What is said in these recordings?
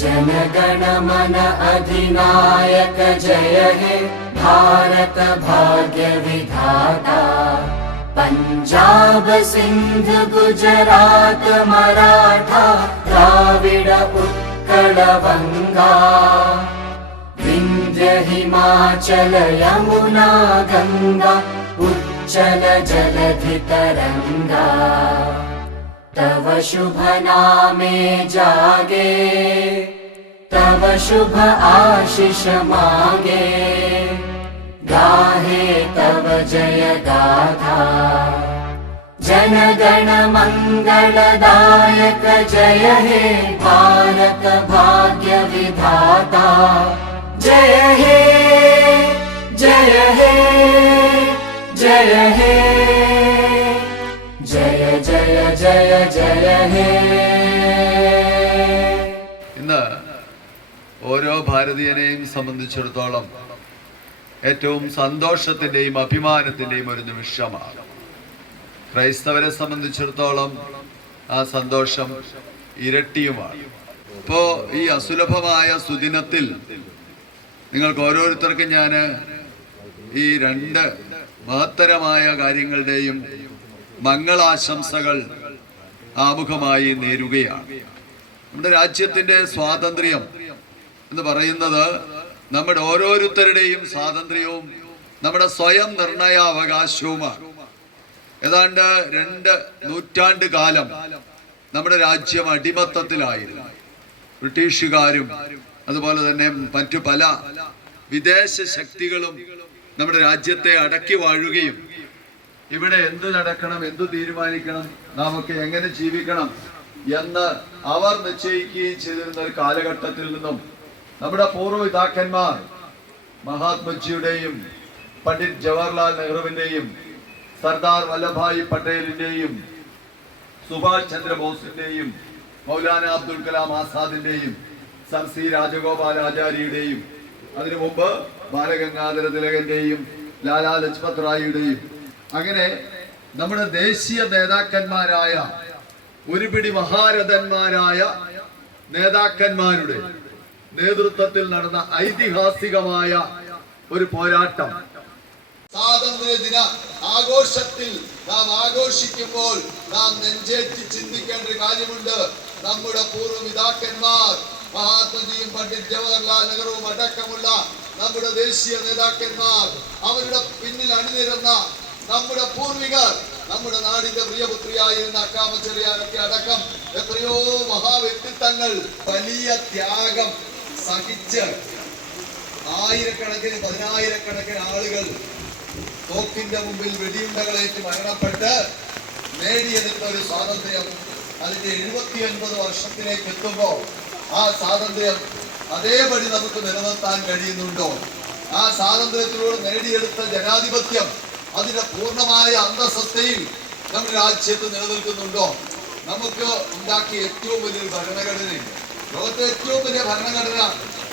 जनगण मन अधिनायक जय हे भारत भाग्य विधाता। पञ्जाब सिन्ध गुजरात मराठा द्राविड उत्कल वङ्गा विन्ध्य हिमाचल यमुना गङ्गा उच्चल जलधि तरङ्गा तव शुभ नामे जागे तव शुभ आशिष मागे। गाहे तव जय गाथा जनगण मङ्गलदायक जय हे भारत भाग्य विधाता। जय हे जय हे जय हे जय ജയ ജയ ജയ ഇന്ന് ഓരോ ഭാരതീയനെയും സംബന്ധിച്ചിടത്തോളം ഏറ്റവും സന്തോഷത്തിന്റെയും അഭിമാനത്തിന്റെയും ഒരു നിമിഷമാണ്. ക്രൈസ്തവരെ സംബന്ധിച്ചിടത്തോളം ആ സന്തോഷം ഇരട്ടിയുമാണ്. ഇപ്പോ ഈ അസുലഭമായ സുദിനത്തിൽ നിങ്ങൾക്ക് ഓരോരുത്തർക്കും ഞാൻ ഈ രണ്ട് മഹത്തരമായ കാര്യങ്ങളുടെയും മംഗളാശംസകൾ ആമുഖമായി നേരുകയാണ്. നമ്മുടെ രാജ്യത്തിന്റെ സ്വാതന്ത്ര്യം എന്ന് പറയുന്നത് നമ്മുടെ ഓരോരുത്തരുടെയും സ്വാതന്ത്ര്യവും നമ്മുടെ സ്വയം നിർണയാവകാശവുമാണ്. ഏതാണ്ട് രണ്ട് നൂറ്റാണ്ട് കാലം നമ്മുടെ രാജ്യം അടിമത്തത്തിലായിരുന്നു. ബ്രിട്ടീഷുകാരും അതുപോലെ തന്നെ മറ്റു പല വിദേശ ശക്തികളും നമ്മുടെ രാജ്യത്തെ അടക്കി വാഴുകയും ഇവിടെ എന്ത് നടക്കണം എന്തു തീരുമാനിക്കണം നമുക്ക് എങ്ങനെ ജീവിക്കണം എന്ന് അവർ നിശ്ചയിക്കുകയും ചെയ്തിരുന്ന ഒരു കാലഘട്ടത്തിൽ നിന്നും നമ്മുടെ പൂർവപിതാക്കന്മാർ മഹാത്മജിയുടെയും പണ്ഡിറ്റ് ജവഹർലാൽ നെഹ്റുവിന്റെയും സർദാർ വല്ലഭായ് പട്ടേലിന്റെയും സുഭാഷ് ചന്ദ്രബോസിന്റെയും മൗലാന അബ്ദുൽ കലാം ആസാദിന്റെയും സർ സി രാജഗോപാലാചാര്യയുടെയും അതിനു മുമ്പ് ബാലഗംഗാധര തിലകന്റെയും ലാലാ ലജ്പത് റായിയുടെയും അങ്ങനെ നമ്മുടെ ദേശീയ നേതാക്കന്മാരായ ഒരുപിടി മഹാരഥന്മാരായ നേതാക്കന്മാരുടെ നേതൃത്വത്തിൽ നടന്ന ഐതിഹാസികമായ ഒരു പോരാട്ടം. സ്വാതന്ത്ര്യ ദിന ആഘോഷത്തിൽ നാം ആഘോഷിക്കുമ്പോൾ നാം നെഞ്ചേറ്റി ചിന്തിക്കേണ്ട ഒരു കാര്യമുണ്ട്. നമ്മുടെ പൂർവപിതാക്കന്മാർ മഹാത്മജിയും പണ്ഡിറ്റ് ജവഹർലാൽ നെഹ്റുവും അടക്കമുള്ള നമ്മുടെ ദേശീയ നേതാക്കന്മാർ അവരുടെ പിന്നിൽ അണിനിരുന്ന നമ്മുടെ പൂർവികർ നമ്മുടെ നാടിന്റെ പ്രിയപുത്രിയായിരുന്ന അക്കാമച്ചെറിയാനൊക്കെ അടക്കം എത്രയോ മഹാവ്യക്തിത്വങ്ങൾ വലിയ ത്യാഗം സഹിച്ച് ആയിരക്കണക്കിന് പതിനായിരക്കണക്കിന് ആളുകൾ തോക്കിന്റെ മുമ്പിൽ വെടിയുണ്ടകളേറ്റ് മരണപ്പെട്ട് നേടിയെടുത്ത ഒരു സ്വാതന്ത്ര്യം അതിന്റെ എഴുപത്തി ഒൻപത് വർഷത്തിലേക്ക് എത്തുമ്പോൾ ആ സ്വാതന്ത്ര്യം അതേപടി നമുക്ക് നിലനിർത്താൻ കഴിയുന്നുണ്ടോ? ആ സ്വാതന്ത്ര്യത്തിലൂടെ നേടിയെടുത്ത ജനാധിപത്യം അതിന്റെ പൂർണമായ അന്തസത്തയിൽ നമ്മുടെ രാജ്യത്ത് നിലനിൽക്കുന്നുണ്ടോ? നമുക്ക് ഉണ്ടാക്കിയ ഏറ്റവും വലിയൊരു ഭരണഘടനയുണ്ട്. ലോകത്തെ ഏറ്റവും വലിയ ഭരണഘടന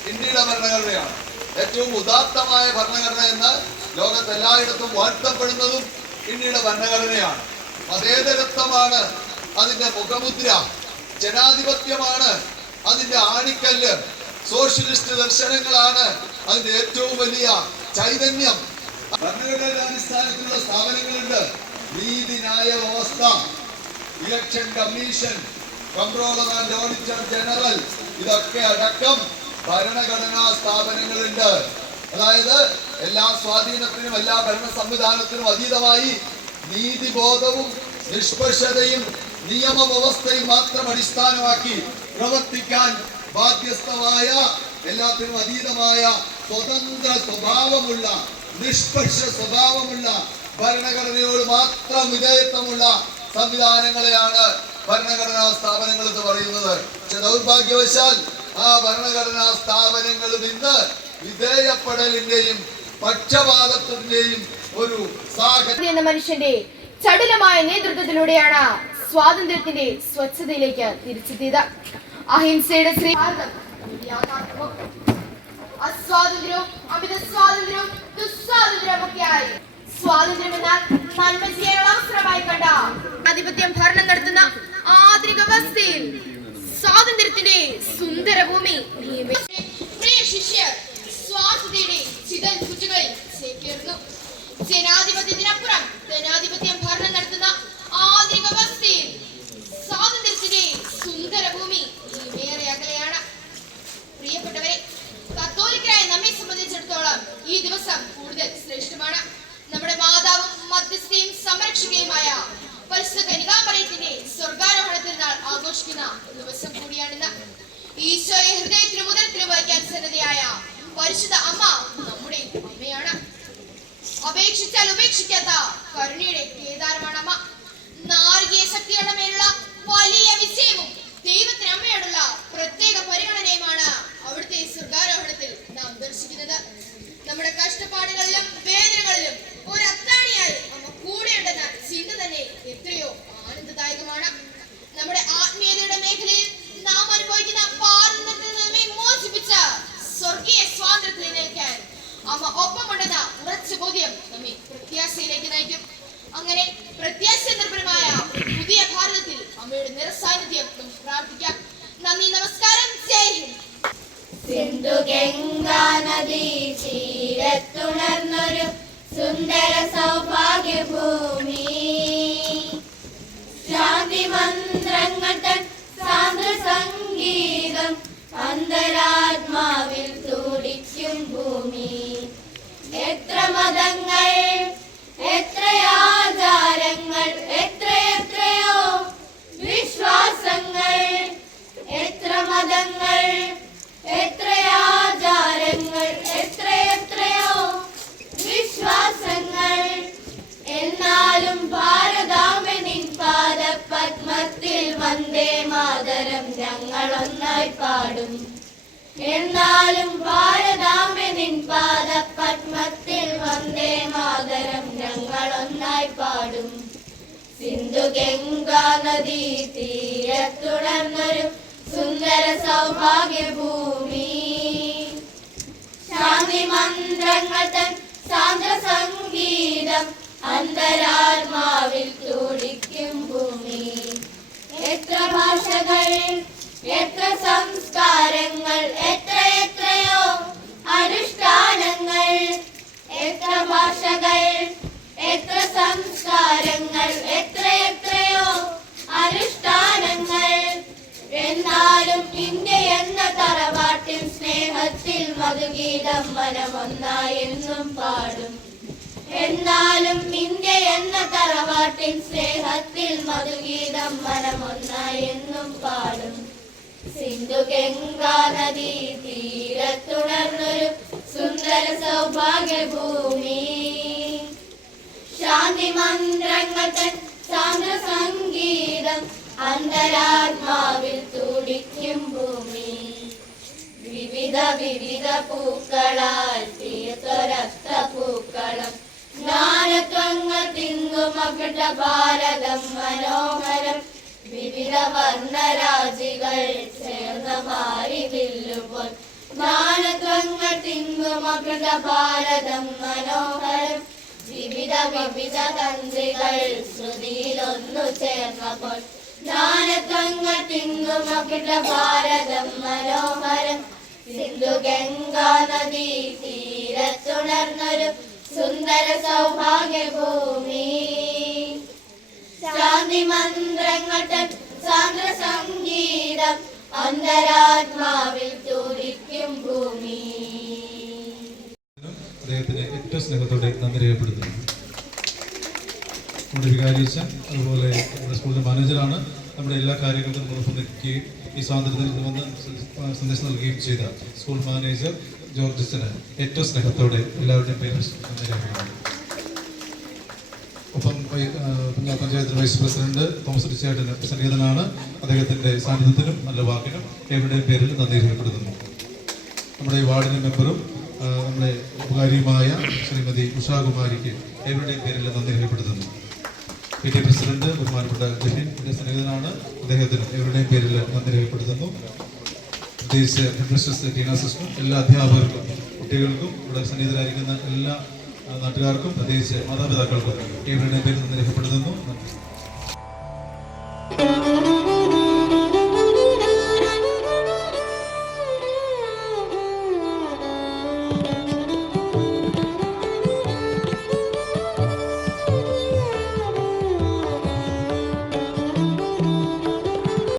ഇന്ത്യയുടെ ഭരണഘടനയാണ്. ഏറ്റവും ഉദാത്തമായ ഭരണഘടന എന്ന് ലോകത്തെല്ലായിടത്തും വാഴ്ത്തപ്പെടുന്നതും ഇന്ത്യയുടെ ഭരണഘടനയാണ്. മതേതരത്വമാണ് അതിന്റെ മുഖമുദ്ര. ജനാധിപത്യമാണ് അതിന്റെ ആണിക്കല്ല്. സോഷ്യലിസ്റ്റ് ദർശനങ്ങളാണ് അതിന്റെ ഏറ്റവും വലിയ ചൈതന്യം. ഭരണഘടനയുടെ അടിസ്ഥാനത്തിലുള്ള സ്ഥാപനങ്ങളുണ്ട്. നീതിന്യായ വ്യവസ്ഥ election commission controller and auditor general ഇതൊക്കെ അടക്കം ഭരണഘടനാ സ്ഥാപനങ്ങളുണ്ട്. അതായത് എല്ലാ സ്വാധീനത്തിനും എല്ലാ ഭരണ സംവിധാനത്തിനും അതീതമായി നീതിബോധവും നിഷ്പക്ഷതയും നിയമവ്യവസ്ഥയും മാത്രം അടിസ്ഥാനമാക്കി പ്രവർത്തിക്കാൻ ബാധ്യസ്ഥമായ എല്ലാത്തിനും അതീതമായ സ്വതന്ത്ര സ്വഭാവമുള്ള നിഷ്പക്ഷ സ്വഭാവമുള്ള ഭരണഘടനയോട് മാത്രം വിധേയത്വമുള്ള സംവിധാനങ്ങളെയാണ് ഭരണഘടനാ സ്ഥാപനങ്ങൾ എന്ന് പറയുന്നത്. ദൗർഭാഗ്യവശാൽ ആ ഭരണഘടനാ സ്ഥാപനങ്ങളിൽ ഇന്ന് വിധേയപ്പെടലിന്റെയും പക്ഷപാതത്തിന്റെയും ഒരു എന്ന മനുഷ്യന്റെ ചടുലമായ നേതൃത്വത്തിലൂടെയാണ് സ്വാതന്ത്ര്യത്തിന്റെ സ്വച്ഛതയിലേക്ക് തിരിച്ചെത്തിയത്. അഹിംസയുടെ ശ്രീ അസ്വാതന്ത്ര്യവും അമിത സ്വാതന്ത്ര്യവും തയ്യാറായി. സ്വാതന്ത്ര്യം കണ്ട. ആധിപത്യം ഭരണം നടത്തുന്ന ആധുനിക വ്യവസ്ഥയിൽ സ്വാതന്ത്ര്യത്തിന്റെ സുന്ദര ഭൂമി പ്രിയ ശിഷ്യർ സ്വാതന്ത്ര്യയുടെ ചിതൽ കുറ്റുകളിൽ ചേക്കേറുന്നു. ജനാധിപത്യത്തിനപ്പുറം ജനാധിപത്യം ആഘോഷിക്കുന്ന ദിവസം കൂടിയാണിന്ന്. ഈശോയെ ഹൃദയത്തിനു മുതൽ തിരുവഹിക്കാൻ സന്നദ്ധയായ പരിശുദ്ധ അമ്മ നമ്മുടെ അമ്മയാണ്. അപേക്ഷിച്ചാൽ ഉപേക്ഷിക്കാത്ത കരുണയുടെ കേദാരമാണ് അമ്മ. നാരകീയ ശക്തിയുടെ മേലുള്ള വലിയ വിജയവും ദൈവത്തിന് അമ്മയോടുള്ള പ്രത്യേക പ്രത്യാശയിലേക്ക് നയിക്കും. അങ്ങനെ പ്രത്യാശ നിർഭരമായ പുതിയ ഭാരതത്തിൽ അമ്മയുടെ നിറസാന്നിധ്യം നമുക്ക് പ്രാർത്ഥിക്കാം. നന്ദി നമസ്കാരം. ജയ് സിന്ധു ഗംഗാ നദി ചീരത്തുണർന്നൊരു സുന്ദര സൗഭാഗ്യഭൂമി. ശാന്തി മന്ത്രങ്ങൾ തൻ സാന്ദ്ര സംഗീതം അന്തരാത്മാവിൽ തുടിക്കും ഭൂമി. എത്ര മതങ്ങൾ ആചാരങ്ങൾ എത്ര എത്രയോ വിശ്വാസങ്ങൾ എത്ര മതങ്ങൾ എത്രയാചാരങ്ങൾ എത്രയെത്രയോ എത്ര എത്രയോ വിശ്വാസങ്ങൾ. എന്നാലും ഭാരതാമനിൻ പാദ പത്മത്തിൽ വന്ദേ മാതരം ഞങ്ങൾ ഒന്നായി പാടും. എന്നാലും ഭാരതാമനിൻ പാദ പത്മത്തിൽ വന്ദേ മാതരം ഞങ്ങൾ ഒന്നായി പാടും. സിന്ധു ഗംഗാ നദീ തീരത്തുടർന്നൊരു സുന്ദര സൗഭാഗ്യഭൂമി. ശാന്തി മന്ത്രങ്ങൾ തൻ സാന്ദ്ര സംഗീതം അന്തരാത്മാവിൽ തുടിക്കും ഭൂമി. എത്ര ഭാഷകൾ എത്ര സംസ്കാരങ്ങൾ എത്ര അനുഷ്ഠാനങ്ങൾ എത്ര ഭാഷകൾ എത്ര സംസ്കാരങ്ങൾ എത്ര എത്രയോ അനുഷ്ഠാനങ്ങൾ. എന്നാലും ഇന്ത്യ എന്ന തറവാട്ടിൽ സ്നേഹത്തിൽ മധുഗീതം മനമൊന്നായെന്നും പാടും. എന്നാലും ഇന്ത്യ എന്ന തറവാട്ടിൽ സ്നേഹത്തിൽ മധുഗീതം മനമൊന്നായെന്നും പാടും. സിന്ധു ഗംഗാ നദി തീരത്തുണർന്നൊരു സുന്ദര സൗഭാഗ്യഭൂമി. ശാന്തി മന്ത്രങ്ങൾ സാന്ദ്ര സംഗീതം അന്തരാത്മാവിൽ തുടിക്കും ഭൂമി. വിവിധ വിവിധ പൂക്കളാൽ തീർത്തൊരത്ത പൂക്കളം. തിങ്ങും അകട്ട ഭാരതം മനോഹരം. വിവിധ വർണരാജികൾ ചേർന്ന മാറി വില്ലുപോൽ ജ്ഞാനത്വങ്ങൾ തിങ്ങും അകട്ട ഭാരതം മനോഹരം. വിവിധ വിവിധ തന്ത്രികൾ ശ്രുതിയിലൊന്നു ചേർന്നപ്പോൾ ജ്ഞാനത്വങ്ങൾ തിങ്ങും അകിട്ട ഭാരതം മനോഹരം. സിന്ധു ഗംഗാ നദി തീരത്തുണർന്നൊരു സുന്ദര സൗഭാഗ്യഭൂമി ശാന്തി മന്ത്രങ്ങൾ സാന്ദ്ര സംഗീതം അന്തരാത്മാവിൽ സ്നേഹത്തോടെ നന്ദി രേഖപ്പെടുത്തുന്നു. നമ്മുടെ വികാരിച്ച അതുപോലെ നമ്മുടെ സ്കൂളിന്റെ മാനേജറാണ് നമ്മുടെ എല്ലാ കാര്യങ്ങൾക്കും നമ്മളൊപ്പം നിൽക്കുകയും ഈ സ്വാതന്ത്ര്യത്തിൽ വന്ന് സന്ദേശം നൽകുകയും ചെയ്ത സ്കൂൾ മാനേജർ ജോർജസിന് ഏറ്റവും സ്നേഹത്തോടെ എല്ലാവരുടെയും പേര് നന്ദി രേഖപ്പെടുത്തുന്നു. ഒപ്പം പഞ്ചായത്ത് വൈസ് പ്രസിഡന്റ് തോമസ് റിച്ചാർഡിന് സംഗീതനാണ്. അദ്ദേഹത്തിന്റെ സാന്നിധ്യത്തിനും നല്ല വാക്കിനും എവിടെയും പേരിൽ നന്ദി രേഖപ്പെടുത്തുന്നു. നമ്മുടെ ഈ വാർഡിന്റെ മെമ്പറും നമ്മുടെ ഉപകാരിയുമായ ശ്രീമതി ഉഷാകുമാരിക്ക് എവരുടെയും പേരിൽ നന്ദി രേഖപ്പെടുത്തുന്നു. പി ടി പ്രസിഡന്റ് ബഹുമാനപ്പെട്ട ജഹീൻ സ്നേഹിതനാണ്. അദ്ദേഹത്തിന് എവരുടെയും പേരിൽ നന്ദി രേഖപ്പെടുത്തുന്നു. പ്രത്യേകിച്ച് ഹെഡ്മിസ്ട്രസ് ടീന സിസ്റ്റർ എല്ലാ അധ്യാപകർക്കും കുട്ടികൾക്കും ഇവിടെ സന്നിഹിതരായിരിക്കുന്ന എല്ലാ നാട്ടുകാർക്കും പ്രത്യേകിച്ച് മാതാപിതാക്കൾക്കും എവരുടെയും പേരിൽ നന്ദി രേഖപ്പെടുത്തുന്നു.